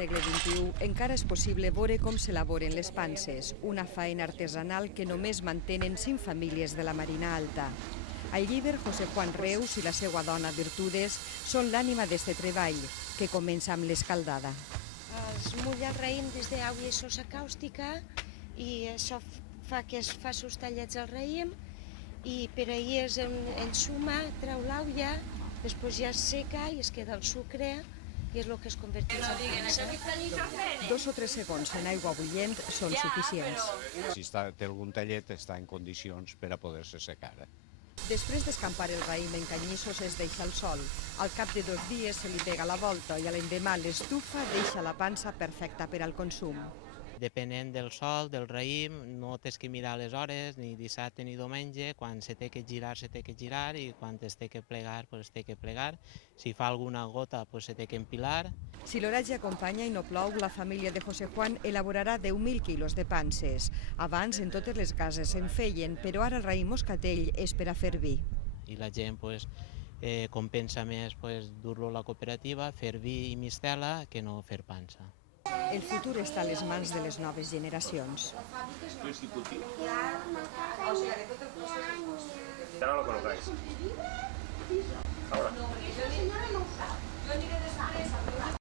Segle XXI encara és possible veure com s'elaboren les panses, una faena artesanal que només mantenen 5 famílies de la Marina Alta. Al llibre, José Juan Reus i la seva dona Virtudes són l'ànima d'este treball, que comença amb l'escaldada. Es mulla el raïm des d'aigua i sosa càustica i això fa que es faci els tallets al raïm i per ahir es ensuma, treu l'aulla, després ja es seca i es queda el sucre i és el que es converteix en pansa. 2 o 3 segons en aigua bullent són suficients. Si té algun tallet està en condicions per a poder-se secar. Després d'escampar el raïm en canyissos es deixa al sol. Al cap de 2 dies se li pega la volta i a l'endemà l'estufa deixa la pansa perfecta per al consum. Depenent del sol, del raïm, no tens que mirar les hores, ni dissabte ni diumenge, quan se té que girar i quan es té que plegar, es té que plegar. Si fa alguna gota, se té que empilar. Si l'oratge acompanya i no plou, la família de José Juan elaborarà 10.000 quilos de panses. Abans en totes les cases se'n feien, però ara el raïm moscatell és per a fer vi. I la gent compensa més dur-lo a la cooperativa, fer vi i mistela, que no fer pansa. El futur està a les mans de les noves generacions. Ahora lo colocáis. Ahora.